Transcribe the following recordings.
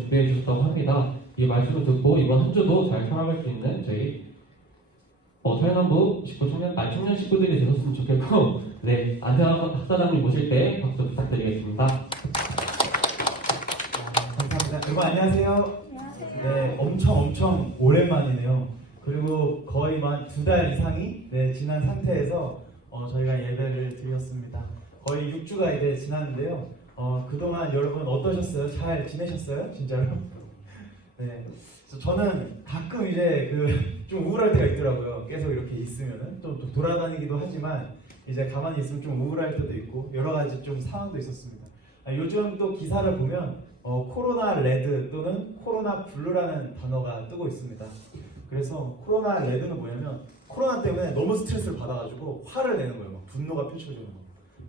준비해 주셨다고 합니다. 이 말씀을 듣고 이번 한 주도 잘 살아갈 수 있는 저희 서해남부 식구청년 청년 식구들이 되셨으면 좋겠고, 네, 안태환 학사장님 모실 때 박수 부탁드리겠습니다. 감사합니다. 여러분 안녕하세요. 네, 엄청 오랜만이네요. 그리고 거의 한 2달 이상이 지난 상태에서 저희가 예배를 드렸습니다. 거의 6주가 이제 지났는데요. 그동안 여러분 어떠셨어요? 잘 지내셨어요? 진짜로? 네. 저는 가끔 이제 좀 우울할 때가 있더라고요. 계속 이렇게 있으면은 좀 돌아다니기도 하지만 이제 가만히 있으면 좀 우울할 때도 있고 여러 가지 좀 상황도 있었습니다. 요즘 또 기사를 보면 코로나 레드 또는 코로나 블루라는 단어가 뜨고 있습니다. 그래서 코로나 레드는 뭐냐면 코로나 때문에 너무 스트레스를 받아가지고 화를 내는 거예요. 막 분노가 표출되는 거.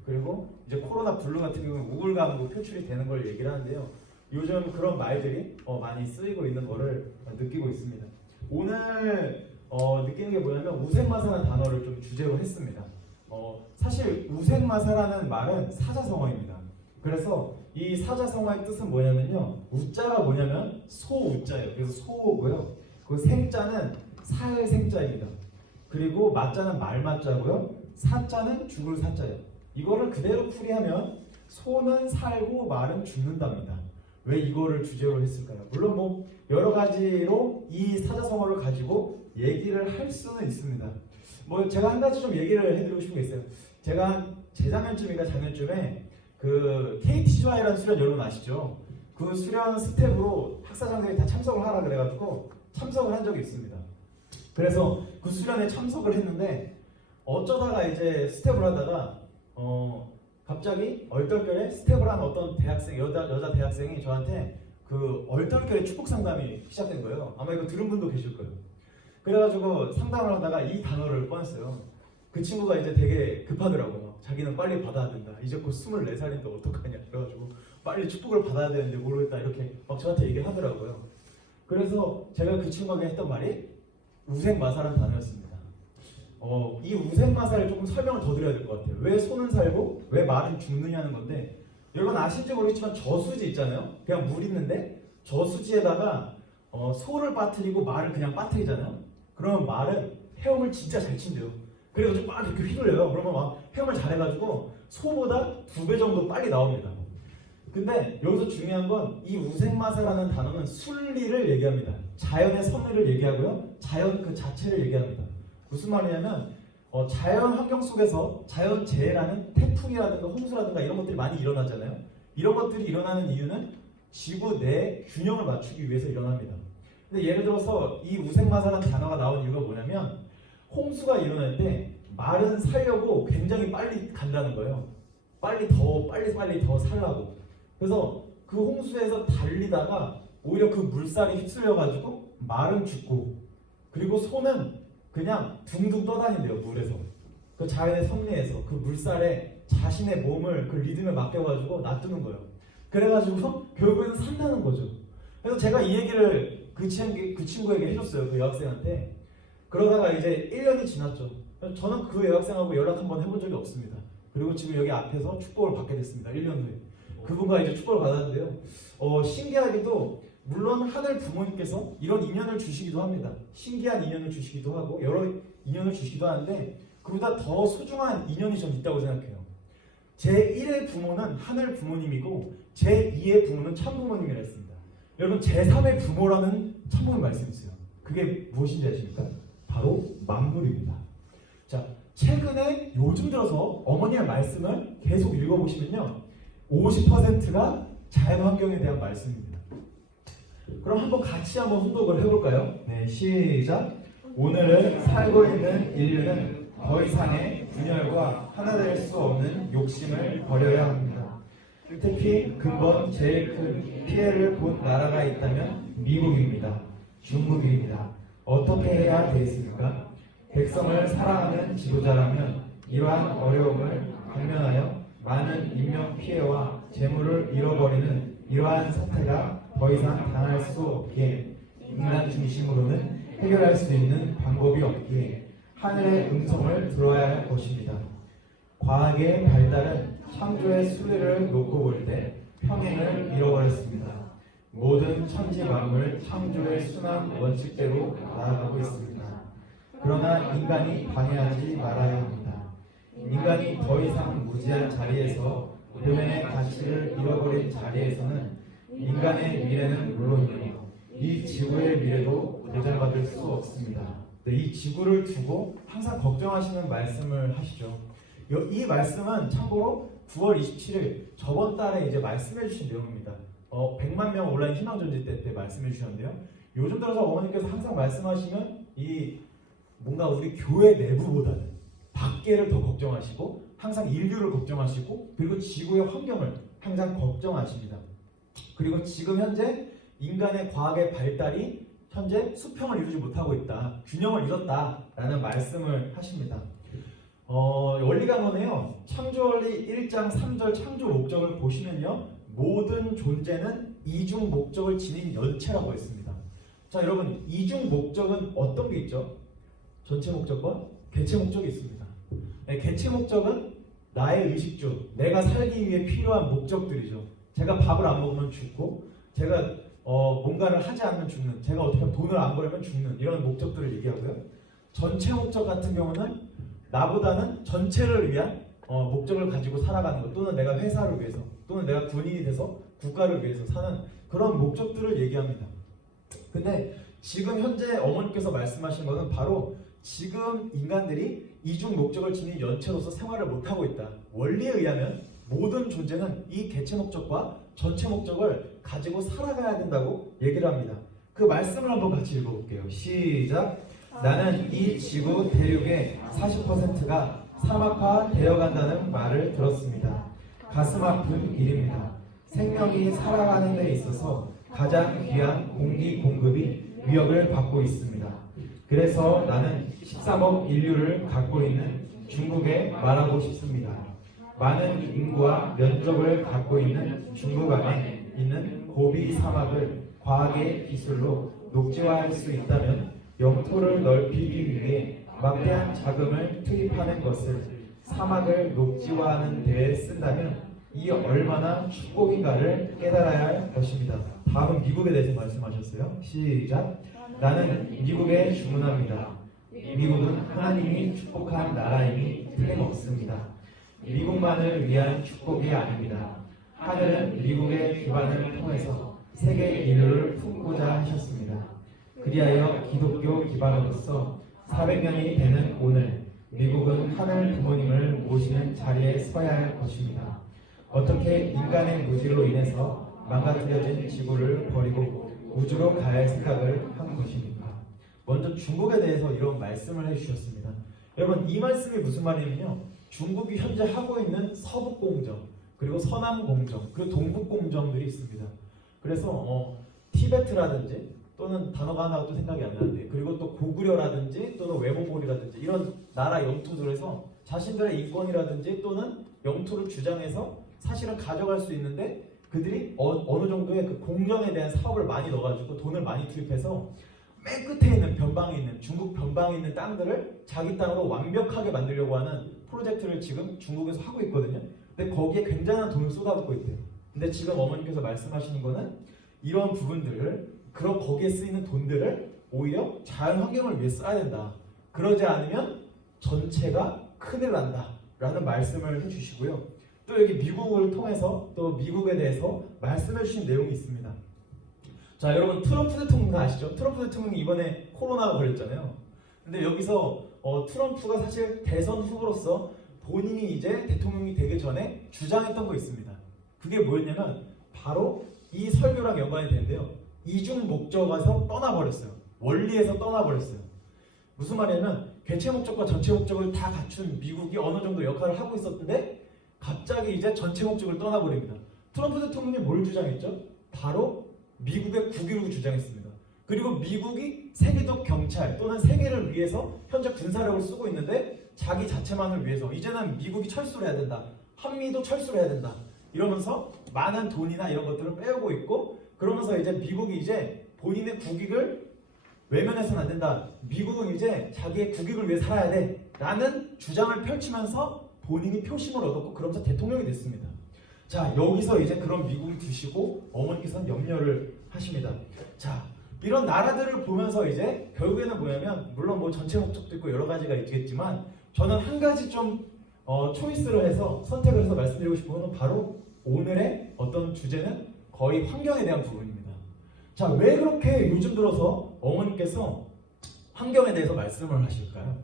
그리고 이제 코로나 블루 같은 경우는 우울감도 표출이 되는 걸 얘기를 하는데요. 요즘 그런 말들이 많이 쓰이고 있는 거를 느끼고 있습니다. 오늘 느끼는 게 뭐냐면 우생마사라는 단어를 좀 주제로 했습니다. 사실 우생마사라는 말은 사자성어입니다. 그래서 이 사자성어의 뜻은 뭐냐면요. 우자가 뭐냐면 소우자예요. 그래서 소고요. 그 생자는 살 생자입니다. 그리고 마자는 말마자고요. 사자는 죽을 사자예요. 이거를 그대로 풀이하면 소는 살고 말은 죽는답니다. 왜 이거를 주제로 했을까요? 물론 뭐 여러 가지로 이 사자성어를 가지고 얘기를 할 수는 있습니다. 뭐 제가 한 가지 좀 얘기를 해드리고 싶은 게 있어요. 제가 재작년쯤인가 작년쯤에 KTGY라는 수련 여러분 아시죠? 그 수련 스텝으로 학사장들이 다 참석을 하라 그래가지고 참석을 한 적이 있습니다. 그래서 그 수련에 참석을 했는데 어쩌다가 이제 스텝을 하다가 갑자기 얼떨결에 스텝을 한 어떤 대학생, 여자 대학생이 저한테 얼떨결에 축복 상담이 시작된 거예요. 아마 이거 들은 분도 계실 거예요. 그래가지고 상담을 하다가 이 단어를 꺼냈어요. 그 친구가 이제 되게 급하더라고요. 자기는 빨리 받아야 된다. 이제 곧 24살인데 어떡하냐. 그래가지고 빨리 축복을 받아야 되는데 모르겠다. 이렇게 막 저한테 얘기를 하더라고요. 그래서 제가 그 친구에게 했던 말이 우생마사라는 단어였습니다. 이 우생마사를 조금 설명을 더 드려야 될 것 같아요. 왜 소는 살고 왜 말은 죽느냐는 건데, 여러분 아실지 모르겠지만 저수지 있잖아요. 그냥 물 있는데 저수지에다가 소를 빠뜨리고 말을 그냥 빠뜨리잖아요. 그러면 말은 헤엄을 진짜 잘 친대요. 그래가지고 막 이렇게 휘둘려요. 그러면 막 헤엄을 잘해가지고 소보다 2배 정도 빨리 나옵니다. 근데 여기서 중요한 건 이 우생마사라는 단어는 순리를 얘기합니다. 자연의 섭리를 얘기하고요. 자연 그 자체를 얘기합니다. 무슨 말이냐면 자연 환경 속에서 자연 재해라는 태풍이라든가 홍수라든가 이런 것들이 많이 일어나잖아요. 이런 것들이 일어나는 이유는 지구 내 균형을 맞추기 위해서 일어납니다. 근데 예를 들어서 이 우생마사라는 단어가 나온 이유가 뭐냐면 홍수가 일어날 때 말은 살려고 굉장히 빨리 간다는 거예요. 빨리 더 살라고. 그래서 그 홍수에서 달리다가 오히려 그 물살이 휩쓸려가지고 말은 죽고, 그리고 소는 그냥 둥둥 떠다닌대요. 물에서. 그 자연의 섭리에서 그 물살에 자신의 몸을 그 리듬에 맡겨가지고 놔두는 거예요. 그래가지고 결국에는 산다는 거죠. 그래서 제가 이 얘기를 그 친구에게 해줬어요. 그 여학생한테. 그러다가 이제 1년이 지났죠. 저는 그 여학생하고 연락 한번 해본 적이 없습니다. 그리고 지금 여기 앞에서 축복을 받게 됐습니다. 1년 후에. 그분과 이제 축복을 받았는데요. 신기하게도 물론 하늘 부모님께서 이런 인연을 주시기도 합니다. 신기한 인연을 주시기도 하고 여러 인연을 주시기도 하는데 그보다 더 소중한 인연이 전 있다고 생각해요. 제1의 부모는 하늘 부모님이고 제2의 부모는 참부모님이라 했습니다. 여러분 제3의 부모라는 참부모님 말씀이 있어요. 그게 무엇인지 아십니까? 바로 만물입니다. 자, 최근에 요즘 들어서 어머니의 말씀을 계속 읽어보시면요. 50%가 자연환경에 대한 말씀입니다. 그럼 같이 한번 훈독을 해볼까요? 네, 시작! 오늘을 살고 있는 인류는 더 이상의 분열과 하나 될 수 없는 욕심을 버려야 합니다. 특히 근본 제일 큰 피해를 본 나라가 있다면 미국입니다. 중국입니다. 어떻게 해야 되겠습니까? 백성을 사랑하는 지도자라면 이러한 어려움을 당면하여 많은 인명 피해와 재물을 잃어버리는 이러한 사태가 더 이상 당할 수 없기에 인간 중심으로는 해결할 수 있는 방법이 없기에 하늘의 음성을 들어야 할 것입니다. 과학의 발달은 창조의 순리를 놓고 볼 때 평행을 잃어버렸습니다. 모든 천지 만물 창조의 순환 원칙대로 나아가고 있습니다. 그러나 인간이 방해하지 말아야 합니다. 인간이 더 이상 무지한 자리에서 표면의 가치를 잃어버린 자리에서는 인간의 미래는 물론이요 이 지구의 미래도 보장받을 수 없습니다. 이 지구를 두고 항상 걱정하시는 말씀을 하시죠. 이 말씀은 참고로 9월 27일 저번 달에 이제 말씀해 주신 내용입니다. 100만 명 온라인 희망전지 때 말씀해 주셨는데요. 요즘 들어서 어머니께서 항상 말씀하시면 이 뭔가 우리 교회 내부보다는 밖에를 더 걱정하시고 항상 인류를 걱정하시고 그리고 지구의 환경을 항상 걱정하십니다. 그리고 지금 현재 인간의 과학의 발달이 현재 수평을 이루지 못하고 있다. 균형을 잃었다라는 말씀을 하십니다. 원리강론에요. 창조원리 1장 3절 창조 목적을 보시면요. 모든 존재는 이중 목적을 지닌 연체라고 했습니다. 자, 여러분 이중 목적은 어떤 게 있죠? 전체 목적과 개체 목적이 있습니다. 개체 목적은 나의 의식주, 내가 살기 위해 필요한 목적들이죠. 제가 밥을 안 먹으면 죽고, 제가 뭔가를 하지 않으면 죽는, 제가 어떻게 돈을 안 벌면 죽는 이런 목적들을 얘기하고요. 전체 목적 같은 경우는 나보다는 전체를 위한 목적을 가지고 살아가는 것, 또는 내가 회사를 위해서, 또는 내가 군인이 돼서 국가를 위해서 사는 그런 목적들을 얘기합니다. 근데 지금 현재 어머니께서 말씀하신 것은 바로 지금 인간들이 이중 목적을 지닌 연체로서 생활을 못하고 있다. 원리에 의하면 모든 존재는 이 개체 목적과 전체 목적을 가지고 살아가야 된다고 얘기를 합니다. 그 말씀을 한번 같이 읽어볼게요. 시작. 나는 이 지구 대륙의 40%가 사막화되어 간다는 말을 들었습니다. 가슴 아픈 일입니다. 생명이 살아가는 데 있어서 가장 귀한 공기 공급이 위협을 받고 있습니다. 그래서 나는 13억 인류를 갖고 있는 중국에 말하고 싶습니다. 많은 인구와 면적을 갖고 있는 중국 안에 있는 고비 사막을 과학의 기술로 녹지화할 수 있다면 영토를 넓히기 위해 막대한 자금을 투입하는 것을 사막을 녹지화하는 데에 쓴다면 이 얼마나 축복인가를 깨달아야 할 것입니다. 다음은 미국에 대해서 말씀하셨어요. 시작. 나는 미국에 주문합니다. 미국은 하나님이 축복한 나라임이 틀림없습니다. 미국만을 위한 축복이 아닙니다. 하늘은 미국의 기반을 통해서 세계 인류를 품고자 하셨습니다. 그리하여 기독교 기반으로서 400년이 되는 오늘 미국은 하늘 부모님을 모시는 자리에 서야 할 것입니다. 어떻게 인간의 무지로 인해서 망가뜨려진 지구를 버리고 우주로 가야 할 생각을 한 것입니까? 먼저 중국에 대해서 이런 말씀을 해주셨습니다. 여러분 이 말씀이 무슨 말이냐면요. 중국이 현재 하고 있는 서북공정, 그리고 서남공정, 그리고 동북공정들이 있습니다. 그래서 티베트라든지 또는 단어가 하나가 또 생각이 안 나는데, 그리고 또 고구려라든지 또는 외몽골이라든지 이런 나라 영토들에서 자신들의 인권이라든지 또는 영토를 주장해서 사실은 가져갈 수 있는데 그들이 어느 정도의 그 공정에 대한 사업을 많이 넣어가지고 돈을 많이 투입해서 맨 끝에 있는 변방에 있는 중국 변방에 있는 땅들을 자기 땅으로 완벽하게 만들려고 하는 프로젝트를 지금 중국에서 하고 있거든요. 근데 거기에 굉장한 돈을 쏟아붓고 있대요. 근데 지금 어머니께서 말씀하시는 거는 이런 부분들을 거기에 쓰이는 돈들을 오히려 자연 환경을 위해 써야 된다. 그러지 않으면 전체가 큰일 난다 라는 말씀을 해주시고요. 또 여기 미국을 통해서 또 미국에 대해서 말씀해 주신 내용이 있습니다. 자, 여러분 트럼프 대통령 아시죠? 트럼프 대통령이 이번에 코로나가 걸렸잖아요. 근데 여기서 트럼프가 사실 대선 후보로서 본인이 이제 대통령이 되기 전에 주장했던 거 있습니다. 그게 뭐였냐면 바로 이 설교랑 연관이 되는데요. 이중 목적에서 떠나버렸어요. 원리에서 떠나버렸어요. 무슨 말이냐면 개체 목적과 전체 목적을 다 갖춘 미국이 어느 정도 역할을 하고 있었는데 갑자기 이제 전체 목적을 떠나버립니다. 트럼프 대통령이 뭘 주장했죠? 바로 미국의 국위를 주장했습니다. 그리고 미국이 세계적 경찰 또는 세계를 위해서 현재 군사력을 쓰고 있는데 자기 자체만을 위해서 이제는 미국이 철수를 해야 된다. 한미도 철수를 해야 된다. 이러면서 많은 돈이나 이런 것들을 빼오고 있고, 그러면서 이제 미국이 이제 본인의 국익을 외면해서는 안 된다. 미국은 이제 자기의 국익을 위해 살아야 돼. 라는 주장을 펼치면서 본인이 표심을 얻었고 그러면서 대통령이 됐습니다. 자, 여기서 이제 그런 미국을 두시고 어머니께서는 염려를 하십니다. 자, 이런 나라들을 보면서 이제 결국에는 뭐냐면 물론 뭐 전체 목적도 있고 여러 가지가 있겠지만 저는 한 가지 좀 초이스를 해서 선택을 해서 말씀드리고 싶은 건 바로 오늘의 어떤 주제는 거의 환경에 대한 부분입니다. 자, 왜 그렇게 요즘 들어서 어머니께서 환경에 대해서 말씀을 하실까요?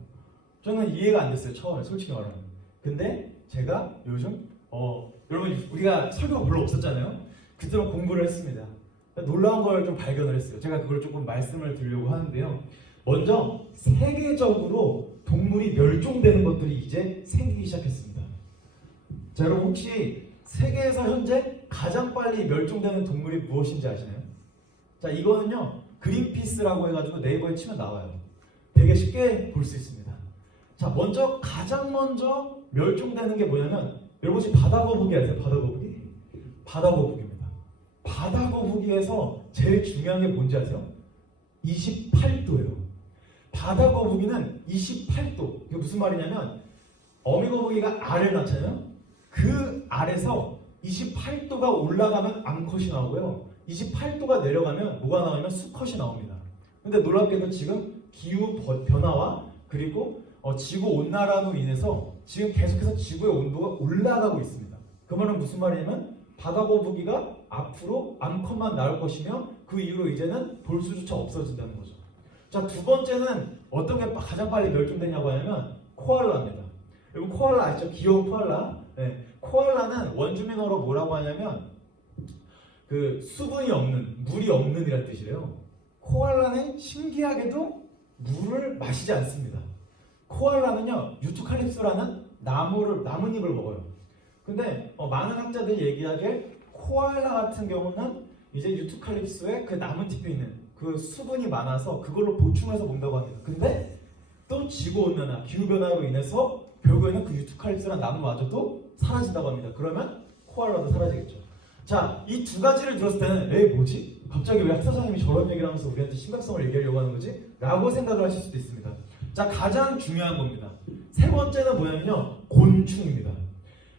저는 이해가 안 됐어요, 처음에 솔직히 말하면. 근데 제가 요즘 여러분 우리가 설교가 별로 없었잖아요. 그때만 공부를 했습니다. 놀라운 걸 좀 발견을 했어요. 제가 그걸 조금 말씀을 드리려고 하는데요. 먼저 세계적으로 동물이 멸종되는 것들이 이제 생기기 시작했습니다. 자, 여러분 혹시 세계에서 현재 가장 빨리 멸종되는 동물이 무엇인지 아시나요? 자, 이거는요 그린피스라고 해가지고 네이버에 치면 나와요. 되게 쉽게 볼 수 있습니다. 자, 가장 먼저 멸종되는 게 뭐냐면 여러분 혹시 바다거북이 아세요? 바다거북이? 바다거북입니다. 바다거북이에서 제일 중요한 게 뭔지 아세요? 28도예요. 바다거북이는 28도. 이게 무슨 말이냐면 어미거북이가 알을 낳잖아요. 그 알에서 28도가 올라가면 암컷이 나오고요. 28도가 내려가면 뭐가 나오냐면 수컷이 나옵니다. 근데 놀랍게도 지금 기후 변화와 그리고 지구 온난화로 인해서 지금 계속해서 지구의 온도가 올라가고 있습니다. 그 말은 무슨 말이냐면 바다거북이가 앞으로 암컷만 나올 것이며 그 이후로 이제는 볼 수조차 없어진다는 거죠. 자, 두 번째는 어떤 게 가장 빨리 멸종되냐고 하냐면 코알라입니다. 여러분 코알라 아시죠? 귀여운 코알라. 네. 코알라는 원주민어로 뭐라고 하냐면 그 수분이 없는, 물이 없는 이란 뜻이래요. 코알라는 신기하게도 물을 마시지 않습니다. 코알라는요 유투칼립스라는 나뭇잎을 먹어요. 근데 많은 학자들이 얘기하기에 코알라 같은 경우는 이제 유투칼립스에 그 나뭇잎에 있는 그 수분이 많아서 그걸로 보충해서 먹는다고 합니다. 근데 또 지구온난화, 기후변화로 인해서 결국에는 그 유투칼립스라는 나무마저도 사라진다고 합니다. 그러면 코알라도 사라지겠죠. 자, 이 두 가지를 들었을 때는 뭐지? 갑자기 왜 학사장님이 저런 얘기를 하면서 우리한테 심각성을 얘기하려고 하는 거지? 라고 생각을 하실 수도 있습니다. 자, 가장 중요한 겁니다. 세 번째는 뭐냐면요, 곤충입니다.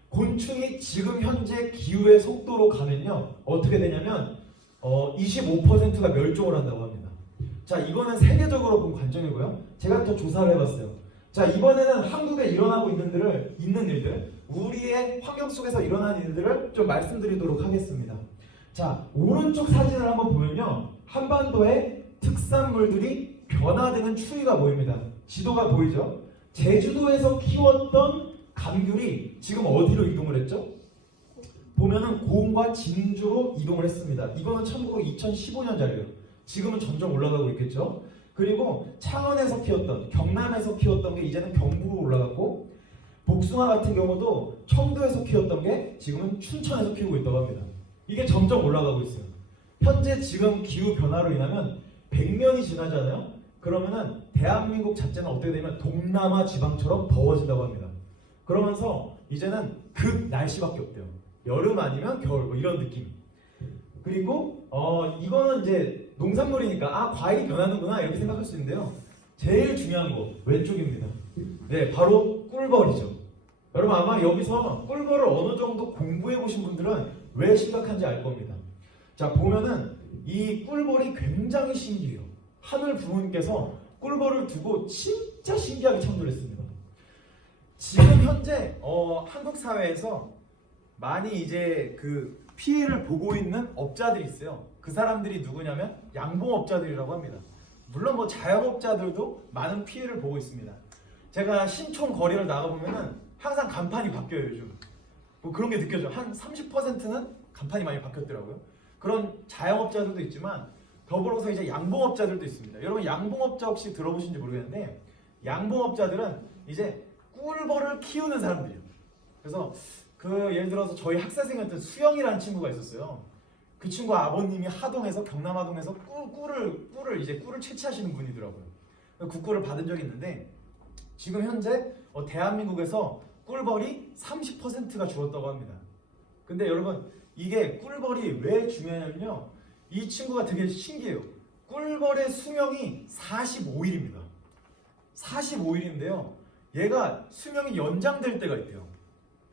곤충이 지금 현재 기후의 속도로 가면요 어떻게 되냐면 25%가 멸종을 한다고 합니다. 자, 이거는 세계적으로 본 관점이고요. 제가 또 조사를 해봤어요. 자, 이번에는 한국에 일어나고 있는 일들, 우리의 환경 속에서 일어나는 일들을 좀 말씀드리도록 하겠습니다. 자, 오른쪽 사진을 한번 보면요, 한반도의 특산물들이 변화되는 추이가 보입니다. 지도가 보이죠? 제주도에서 키웠던 감귤이 지금 어디로 이동을 했죠? 보면은 고흥과 진주로 이동을 했습니다. 이거는 참고로 2015년 자료예요. 지금은 점점 올라가고 있겠죠? 그리고 창원에서 키웠던, 경남에서 키웠던 게 이제는 경북으로 올라갔고, 복숭아 같은 경우도 청도에서 키웠던 게 지금은 춘천에서 키우고 있다고 합니다. 이게 점점 올라가고 있어요. 현재 지금 기후 변화로 인하면 100년이 지나잖아요. 그러면은 대한민국 자체는 어떻게 되면 동남아 지방처럼 더워진다고 합니다. 그러면서 이제는 급 날씨밖에 없대요. 여름 아니면 겨울, 뭐 이런 느낌. 그리고 이거는 이제 농산물이니까 과일이 변하는구나 이렇게 생각할 수 있는데요. 제일 중요한 거 왼쪽입니다. 네, 바로 꿀벌이죠. 여러분 아마 여기서 꿀벌을 어느 정도 공부해 보신 분들은 왜 심각한지 알 겁니다. 자, 보면은 이 꿀벌이 굉장히 신기해요. 하늘 부모님께서 꿀벌을 두고 진짜 신기하게 창조를 했습니다. 지금 현재 한국 사회에서 많이 이제 그 피해를 보고 있는 업자들이 있어요. 그 사람들이 누구냐면 양봉업자들이라고 합니다. 물론 뭐 자영업자들도 많은 피해를 보고 있습니다. 제가 신촌 거리를 나가보면은 항상 간판이 바뀌어요. 요즘 뭐 그런 게 느껴져요. 한 30%는 간판이 많이 바뀌었더라고요. 그런 자영업자들도 있지만 더불어서 이제 양봉업자들도 있습니다. 여러분 양봉업자 혹시 들어보신지 모르겠는데, 양봉업자들은 이제 꿀벌을 키우는 사람들이에요. 그래서 예를 들어서 저희 학사생이었던 수영이라는 친구가 있었어요. 그 친구 아버님이 하동에서, 경남 하동에서 꿀을 채취하시는 분이더라고요. 그 꿀을 받은 적이 있는데, 지금 현재 대한민국에서 꿀벌이 30%가 죽었다고 합니다. 근데 여러분 이게 꿀벌이 왜 중요하냐면요, 이 친구가 되게 신기해요. 꿀벌의 수명이 45일입니다. 45일인데요. 얘가 수명이 연장될 때가 있대요.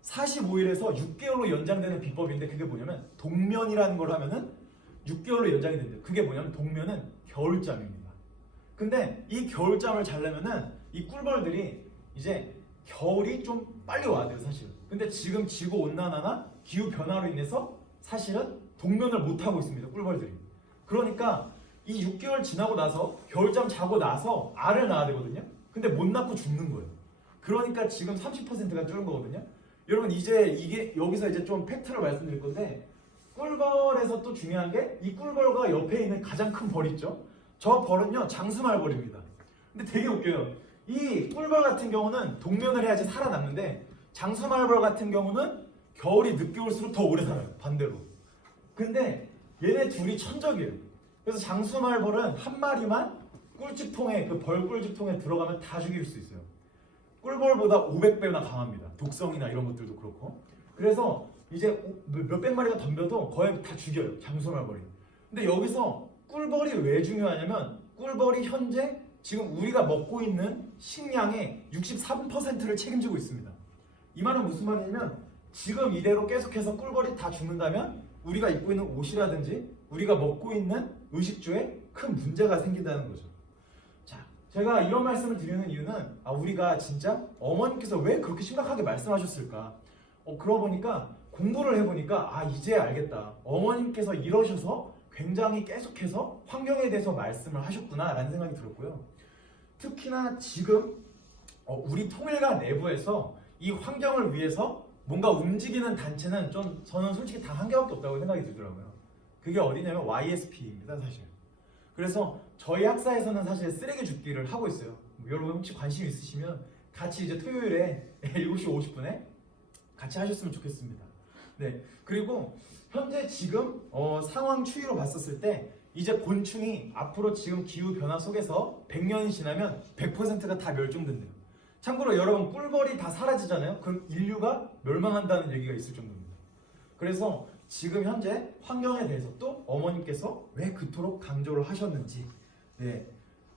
45일에서 6개월로 연장되는 비법인데 그게 뭐냐면 동면이라는 걸 하면은 6개월로 연장이 된대요. 그게 뭐냐면 동면은 겨울잠입니다. 근데 이 겨울잠을 자려면은 이 꿀벌들이 이제 겨울이 좀 빨리 와야 돼요, 사실은. 근데 지금 지구 온난화나 기후 변화로 인해서 사실은 동면을 못 하고 있습니다, 꿀벌들이. 그러니까 이 6개월 지나고 나서 겨울잠 자고 나서 알을 낳아야 되거든요. 근데 못 낳고 죽는 거예요. 그러니까 지금 30%가 줄은 거거든요. 여러분 이제 이게 여기서 이제 좀 팩트를 말씀드릴 건데, 꿀벌에서 또 중요한 게 이 꿀벌과 옆에 있는 가장 큰 벌 있죠. 저 벌은요 장수말벌입니다. 근데 되게 웃겨요. 이 꿀벌 같은 경우는 동면을 해야지 살아남는데, 장수말벌 같은 경우는 겨울이 늦게 올수록 더 오래 살아요, 반대로. 근데 얘네 둘이 천적이에요. 그래서 장수말벌은 한 마리만 꿀집통에, 그 벌 꿀집통에 들어가면 다 죽일 수 있어요. 꿀벌보다 500배나 강합니다. 독성이나 이런 것들도 그렇고. 그래서 이제 몇백 마리가 덤벼도 거의 다 죽여요, 장수말벌이. 근데 여기서 꿀벌이 왜 중요하냐면, 꿀벌이 현재 지금 우리가 먹고 있는 식량의 64%를 책임지고 있습니다. 이 말은 무슨 말이냐면, 지금 이대로 계속해서 꿀벌이 다 죽는다면 우리가 입고 있는 옷이라든지 우리가 먹고 있는 의식주에 큰 문제가 생긴다는 거죠. 자, 제가 이런 말씀을 드리는 이유는, 우리가 진짜 어머님께서 왜 그렇게 심각하게 말씀하셨을까? 그러고 보니까, 공부를 해보니까 이제 알겠다. 어머님께서 이러셔서 굉장히 계속해서 환경에 대해서 말씀을 하셨구나 라는 생각이 들었고요. 특히나 지금 우리 통일가 내부에서 이 환경을 위해서 뭔가 움직이는 단체는 저는 솔직히 단 한 개밖에 없다고 생각이 들더라고요. 그게 어디냐면 YSP입니다, 사실. 그래서 저희 학사에서는 사실 쓰레기 줍기를 하고 있어요. 여러분 혹시 관심 있으시면 같이 이제 토요일에 7시 50분에 같이 하셨으면 좋겠습니다. 네, 그리고 현재 지금 상황 추이로 봤었을 때, 이제 곤충이 앞으로 지금 기후 변화 속에서 100년이 지나면 100%가 다 멸종된대요. 참고로 여러분, 꿀벌이 다 사라지잖아요. 그럼 인류가 멸망한다는 얘기가 있을 정도입니다. 그래서 지금 현재 환경에 대해서 또 어머님께서 왜 그토록 강조를 하셨는지, 네,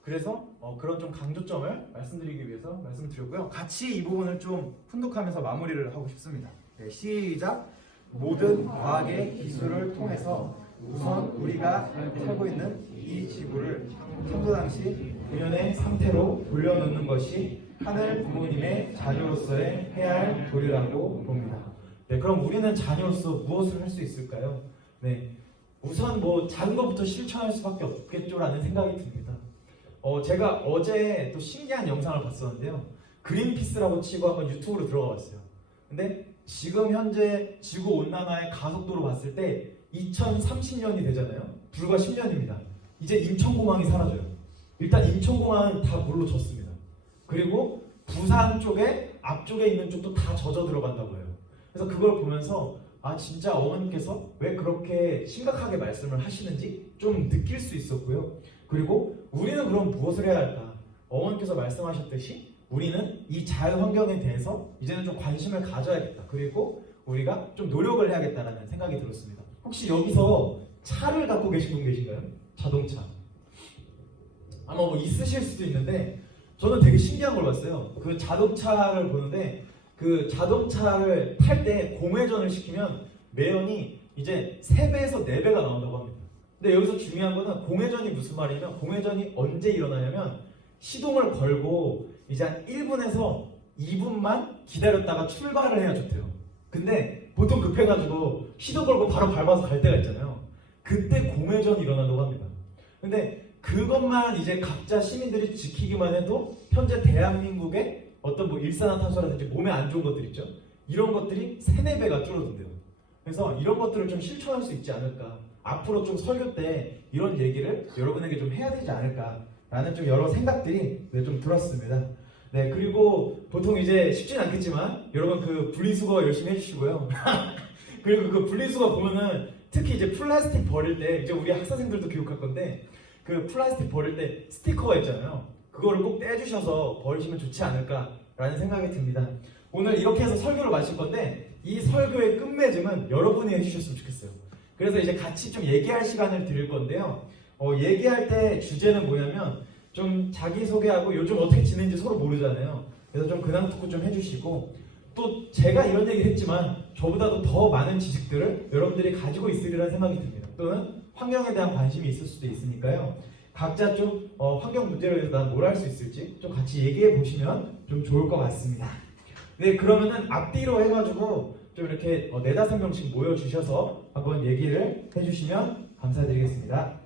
그래서 그런 좀 강조점을 말씀드리기 위해서 말씀을 드렸고요. 같이 이 부분을 좀 훈독하면서 마무리를 하고 싶습니다. 네, 시작. 모든 과학의 기술을 통해서 우선 우리가 살고 있는 이 지구를 창조 당시 본연의 상태로 돌려놓는 것이 하늘 부모님의 자녀로서의 해야 할 도리라고 봅니다. 네, 그럼 우리는 자녀로서 무엇을 할 수 있을까요? 네, 우선 작은 것부터 실천할 수밖에 없겠죠라는 생각이 듭니다. 제가 어제 또 신기한 영상을 봤었는데요. 그린피스라고 치고 한번 유튜브로 들어가 봤어요. 근데 지금 현재 지구 온난화의 가속도로 봤을 때 2030년이 되잖아요. 불과 10년입니다. 이제 인천공항이 사라져요. 일단 인천공항은 다 물로 젖습니다. 그리고 부산 쪽에 앞쪽에 있는 쪽도 다 젖어 들어간다고 해요. 그래서 그걸 보면서 진짜 어머님께서 왜 그렇게 심각하게 말씀을 하시는지 좀 느낄 수 있었고요. 그리고 우리는 그럼 무엇을 해야 할까? 어머님께서 말씀하셨듯이 우리는 이 자연 환경에 대해서 이제는 좀 관심을 가져야겠다. 그리고 우리가 좀 노력을 해야겠다라는 생각이 들었습니다. 혹시 여기서 차를 갖고 계신 분 계신가요? 자동차. 아마 있으실 수도 있는데, 저는 되게 신기한 걸 봤어요. 그 자동차를 보는데, 그 자동차를 탈 때 공회전을 시키면 매연이 이제 3배에서 4배가 나온다고 합니다. 근데 여기서 중요한 거는 공회전이 무슨 말이냐면, 공회전이 언제 일어나냐면 시동을 걸고 이제 한 1분에서 2분만 기다렸다가 출발을 해야 좋대요. 근데 보통 급해가지고 시동 걸고 바로 밟아서 갈 때가 있잖아요. 그때 공회전이 일어난다고 합니다. 근데 그것만 이제 각자 시민들이 지키기만 해도 현재 대한민국의 어떤 일산화탄소라든지 몸에 안 좋은 것들 있죠. 이런 것들이 3, 4배가 줄어든대요. 그래서 이런 것들을 좀 실천할 수 있지 않을까. 앞으로 좀 설교 때 이런 얘기를 여러분에게 좀 해야 되지 않을까라는 좀 여러 생각들이 좀 들었습니다. 네, 그리고 보통 이제 쉽진 않겠지만 여러분 그 분리수거 열심히 해주시고요. 그리고 그 분리수거 보면은 특히 이제 플라스틱 버릴 때 이제 우리 학사생들도 교육할 건데, 그 플라스틱 버릴 때 스티커가 있잖아요. 그거를 꼭 떼주셔서 버리시면 좋지 않을까라는 생각이 듭니다. 오늘 이렇게 해서 설교를 마칠 건데, 이 설교의 끝맺음은 여러분이 해주셨으면 좋겠어요. 그래서 이제 같이 좀 얘기할 시간을 드릴 건데요. 얘기할 때 주제는 뭐냐면 좀 자기소개하고 요즘 어떻게 지내는지 서로 모르잖아요. 그래서 좀 근황 토크 좀 해주시고, 또 제가 이런 얘기를 했지만 저보다도 더 많은 지식들을 여러분들이 가지고 있으리라는 생각이 듭니다. 또는 환경에 대한 관심이 있을 수도 있으니까요. 각자 좀 환경 문제로 해서 난 뭘 할 수 있을지 좀 같이 얘기해 보시면 좀 좋을 것 같습니다. 네, 그러면은 앞뒤로 해가지고 좀 이렇게 4-5명씩 모여주셔서 한번 얘기를 해주시면 감사드리겠습니다.